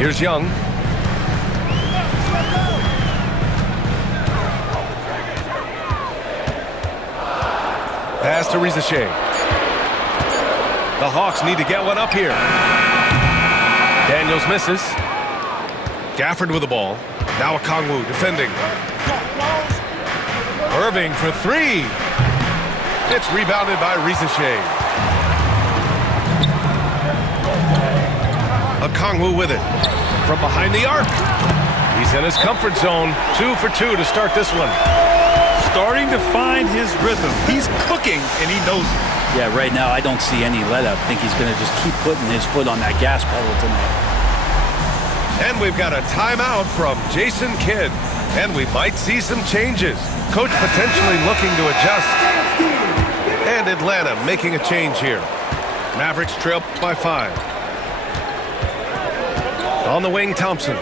Here's Young. Pass to Rizachet. The Hawks need to get one up here. Daniels misses. Gafford with the ball. Now Okongwu defending. Irving for three. It's rebounded by Rizachet. Okongwu with it. From behind the arc. He's in his comfort zone. 2 for 2 to start this one. Starting to find his rhythm. He's cooking, and he knows it. Yeah, right now I don't see any let-up. I think he's going to just keep putting his foot on that gas pedal tonight. And we've got a timeout from Jason Kidd. And we might see some changes. Coach potentially looking to adjust. And Atlanta making a change here. Mavericks trail by 5. On the wing, Thompson.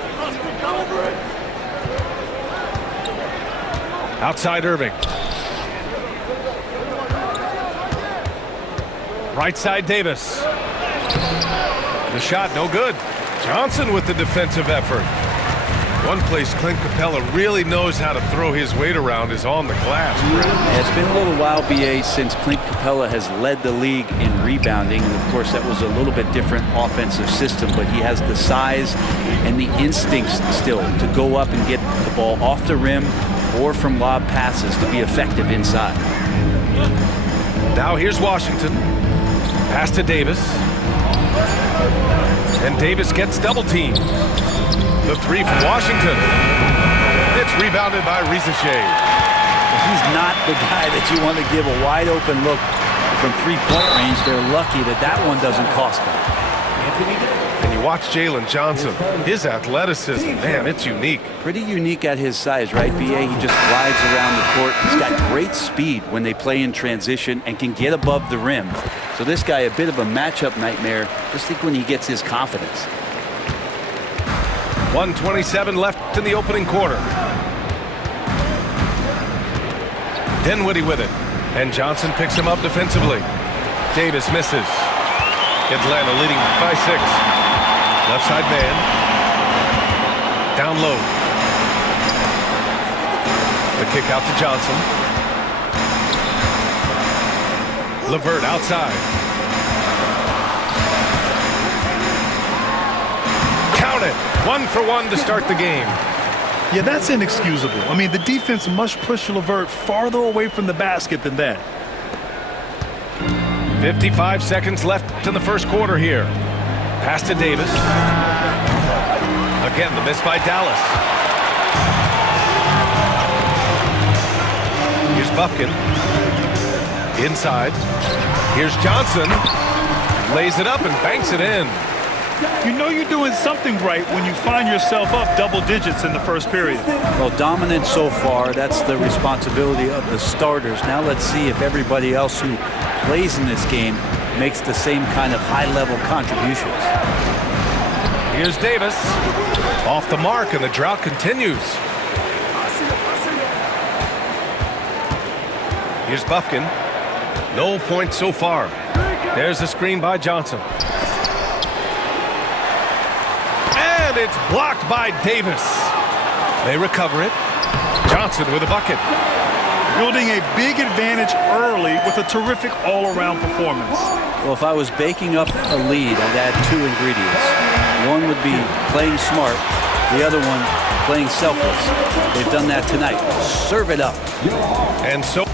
Outside Irving. Right side Davis. The shot no good. Johnson with the defensive effort. One place Clint Capella really knows how to throw his weight around is on the glass. Yeah, it's been a little while, BA, since Clint Capella has led the league in rebounding. And of course, that was a little bit different offensive system, but he has the size and the instincts still to go up and get the ball off the rim or from lob passes to be effective inside. Now here's Washington. Pass to Davis. And Davis gets double teamed. The three from Washington. It's rebounded by Rizachet. He's not the guy that you want to give a wide open look from three-point range. They're lucky that that one doesn't cost them. And you watch Jalen Johnson. His athleticism, man, it's unique. Pretty unique at his size, right, BA? He just glides around the court. He's got great speed when they play in transition and can get above the rim. So this guy, a bit of a matchup nightmare. Just think when he gets his confidence. 1:27 left in the opening quarter. Dinwiddie with it. And Johnson picks him up defensively. Davis misses. Atlanta leading by 6. Left side man. Down low. The kick out to Johnson. LeVert outside. Count it. 1 for 1 to start the game. Yeah, that's inexcusable. I mean, the defense must push LeVert farther away from the basket than that. 55 seconds left in the first quarter here. Pass to Davis. Again, the miss by Dallas. Here's Bufkin. Inside. Here's Johnson. Lays it up and banks it in. You know you're doing something right when you find yourself up double digits in the first period. Well, dominant so far. That's the responsibility of the starters. Now let's see if everybody else who plays in this game makes the same kind of high-level contributions. Here's Davis. Off the mark, and the drought continues. Here's Bufkin. No points so far. There's the screen by Johnson. And it's blocked by Davis. They recover it. Johnson with a bucket. Building a big advantage early with a terrific all-around performance. Well, if I was baking up a lead, I'd add 2 ingredients. One would be playing smart. The other one, playing selfless. They've done that tonight. Serve it up. And so...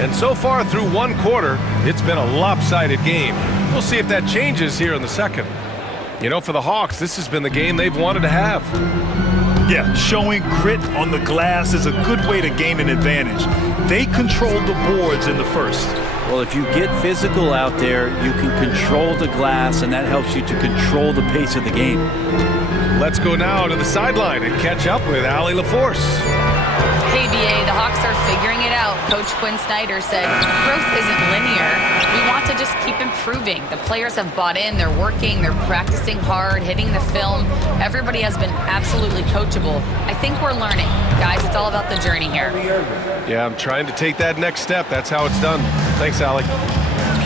And so far through one quarter, it's been a lopsided game. We'll see if that changes here in the second. You know, for the Hawks, this has been the game they've wanted to have. Yeah, showing grit on the glass is a good way to gain an advantage. They controlled the boards in the first. Well, if you get physical out there, you can control the glass, and that helps you to control the pace of the game. Let's go now to the sideline and catch up with Allie LaForce. Hey, BA, the Hawks are figuring it out. Coach Quinn Snyder said growth isn't linear. We want to just keep improving. The players have bought in. They're working. They're practicing hard, hitting the film. Everybody has been absolutely coachable. I think we're learning. Guys, it's all about the journey here. Yeah, I'm trying to take that next step. That's how it's done. Thanks, Allie.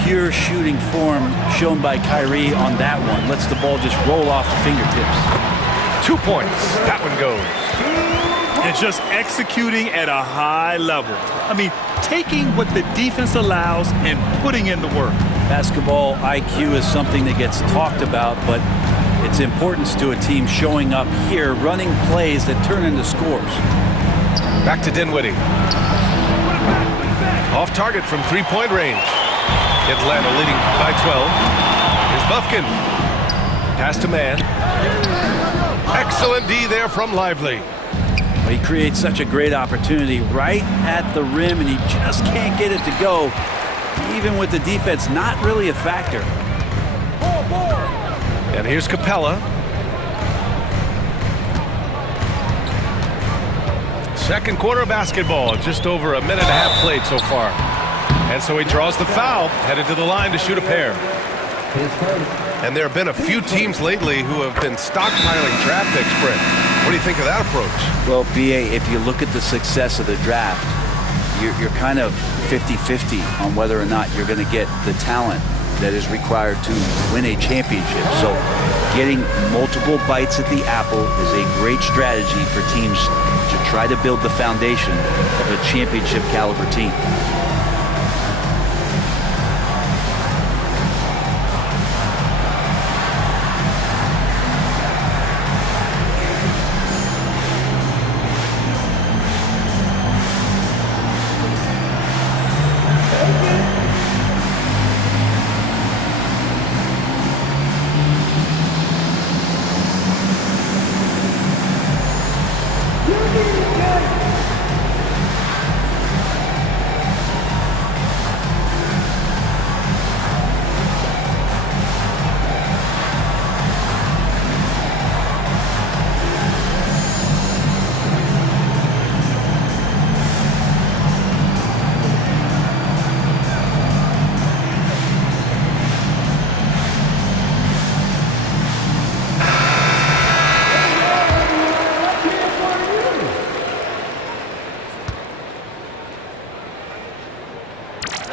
pure shooting form shown by Kyrie on that one. Lets the ball just roll off the fingertips. 2 points. That one goes. And just executing at a high level. I mean, taking what the defense allows and putting in the work. Basketball IQ is something that gets talked about, but its importance to a team showing up here, running plays that turn into scores. Back to Dinwiddie. Off target from three-point range. Atlanta leading by 12. Here's Bufkin. Pass to Mann. Excellent D there from Lively. Well, he creates such a great opportunity right at the rim, and he just can't get it to go. Even with the defense not really a factor. And here's Capella. Second quarter of basketball, just over a minute and a half played so far. And so he draws the foul, headed to the line to shoot a pair. And there have been a few teams lately who have been stockpiling draft picks, Brent. What do you think of that approach? Well, B.A., if you look at the success of the draft, you're kind of 50-50 on whether or not you're going to get the talent that is required to win a championship. So getting multiple bites at the apple is a great strategy for teams to try to build the foundation of a championship caliber team.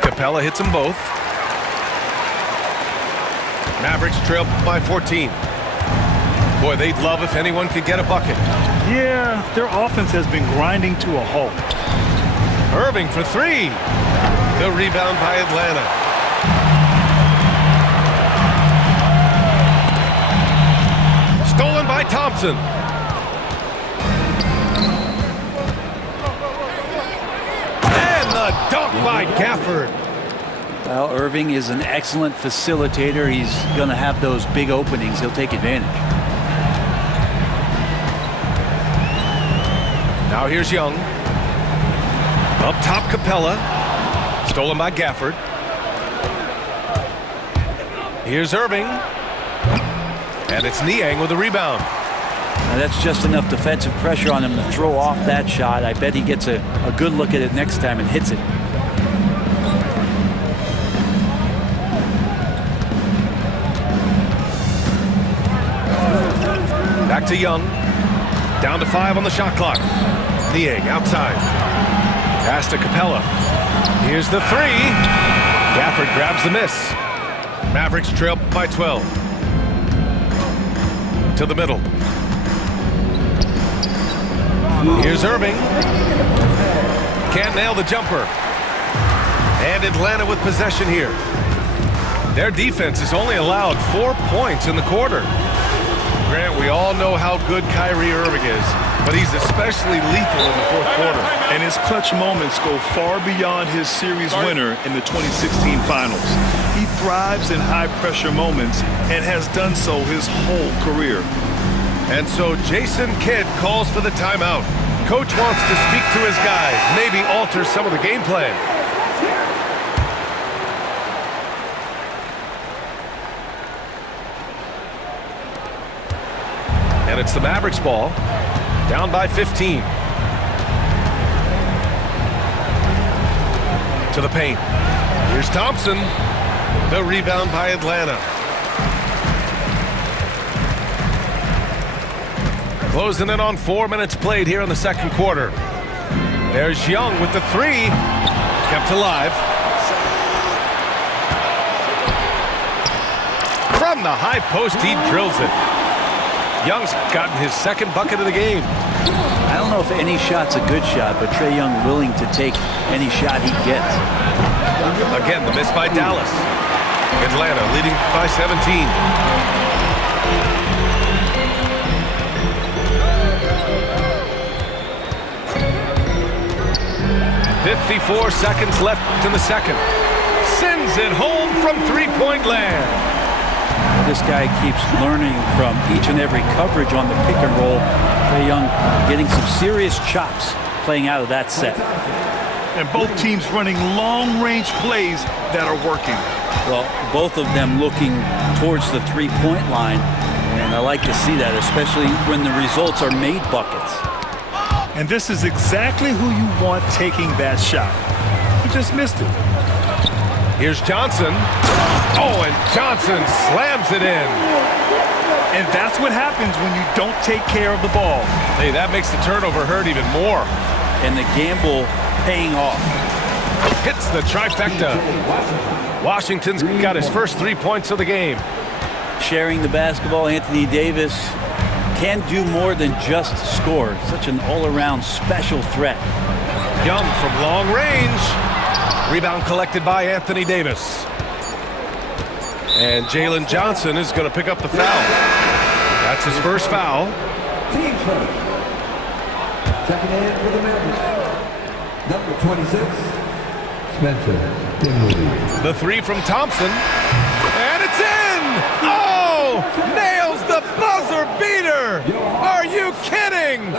Capella hits them both. Mavericks trail by 14. Boy, they'd love if anyone could get a bucket. Yeah, their offense has been grinding to a halt. Irving for three. The rebound by Atlanta. Stolen by Thompson. And the dunk by Gafford. Well, Irving is an excellent facilitator. He's going to have those big openings. He'll take advantage. Now here's Young. Up top, Capella. Stolen by Gafford. Here's Irving. And it's Niang with the rebound. Now that's just enough defensive pressure on him to throw off that shot. I bet he gets a good look at it next time and hits it. Back to Young. Down to 5 on the shot clock. Niang outside. Pass to Capella. Here's the three. Gafford grabs the miss. Mavericks trail by 12. To the middle. Here's Irving. Can't nail the jumper. And Atlanta with possession here. Their defense has only allowed 4 points in the quarter. Grant, we all know how good Kyrie Irving is, but he's especially lethal in the fourth quarter. And his clutch moments go far beyond his series winner in the 2016 finals. He thrives in high-pressure moments and has done so his whole career. And so Jason Kidd calls for the timeout. Coach wants to speak to his guys, maybe alter some of the game plan. And it's the Mavericks ball, down by 15. To the paint. Here's Thompson. The rebound by Atlanta. Closing in on 4 minutes played here in the second quarter. There's Young with the three. Kept alive. From the high post, he drills it. Young's gotten his second bucket of the game. I don't know if any shot's a good shot, but Trae Young willing to take any shot he gets. Again, the miss by Dallas. Atlanta leading by 17. 54 seconds left in the second. Sends it home from three-point land. This guy keeps learning from each and every coverage on the pick and roll. Trae Young getting some serious chops playing out of that set. And both teams running long-range plays that are working. Well, both of them looking towards the three-point line, and I like to see that, especially when the results are made buckets. And this is exactly who you want taking that shot. He just missed it. Here's Johnson. Oh, and Johnson slams it in. And that's what happens when you don't take care of the ball. Hey, that makes the turnover hurt even more. And the gamble paying off. Hits the trifecta. Washington's got his first 3 points of the game. Sharing the basketball, Anthony Davis can do more than just score. Such an all-around special threat. Young from long range. Rebound collected by Anthony Davis. And Jalen Johnson is going to pick up the foul. That's his first foul. Team first. Checking in for the Mavericks. Number 26, Spencer Dinwiddie. The three from Thompson. And it's in! Oh! Nails the buzzer beater! Are you kidding?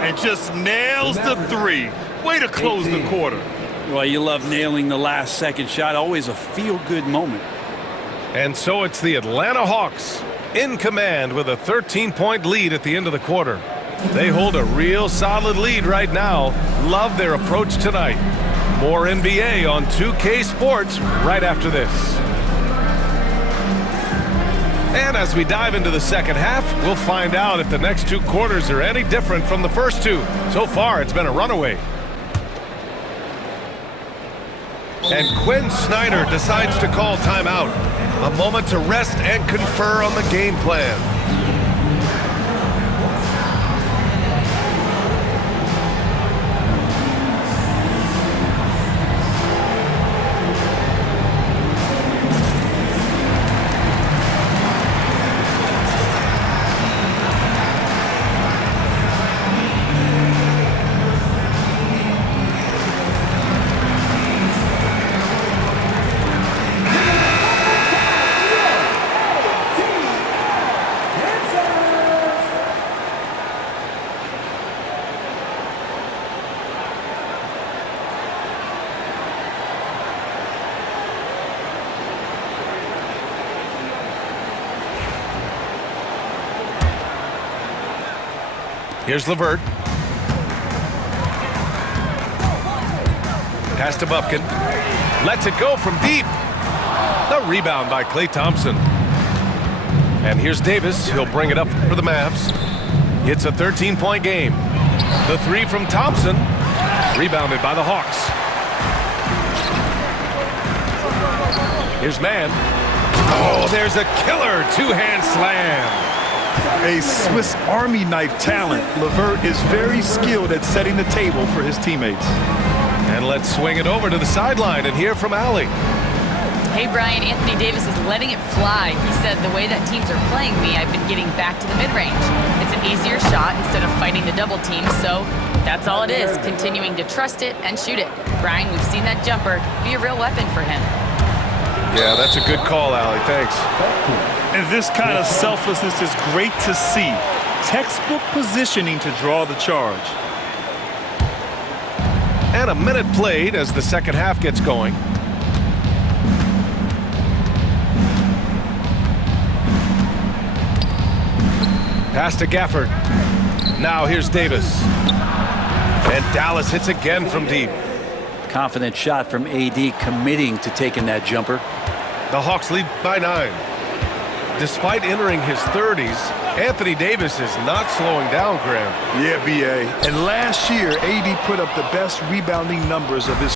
And just nails the three. Way to close the quarter. Well, you love nailing the last second shot. Always a feel-good moment. And so it's the Atlanta Hawks in command with a 13-point lead at the end of the quarter. They hold a real solid lead right now. Love their approach tonight. More NBA on 2K Sports right after this. And as we dive into the second half, we'll find out if the next two quarters are any different from the first two. So far, it's been a runaway. And Quinn Snyder decides to call timeout. A moment to rest and confer on the game plan. Here's LeVert. Pass to Bufkin. Lets it go from deep. The rebound by Klay Thompson. And here's Davis. He'll bring it up for the Mavs. It's a 13-point game. The three from Thompson. Rebounded by the Hawks. Here's Mann. Oh, there's a killer two-hand slam. A Swiss Army knife talent. LeVert is very skilled at setting the table for his teammates. And let's swing it over to the sideline and hear from Allie. Hey, Brian, Anthony Davis is letting it fly. He said, the way that teams are playing me, I've been getting back to the mid-range. It's an easier shot instead of fighting the double team, so that's all it is, continuing to trust it and shoot it. Brian, we've seen that jumper be a real weapon for him. Yeah, that's a good call, Allie. Thanks. And this kind of selflessness is great to see. Textbook positioning to draw the charge. And a minute played as the second half gets going. Pass to Gafford. Now here's Davis. And Dallas hits again from deep. Confident shot from AD, committing to taking that jumper. The Hawks lead by 9. Despite entering his 30s, Anthony Davis is not slowing down, Graham. Yeah, B.A. And last year, AD put up the best rebounding numbers of his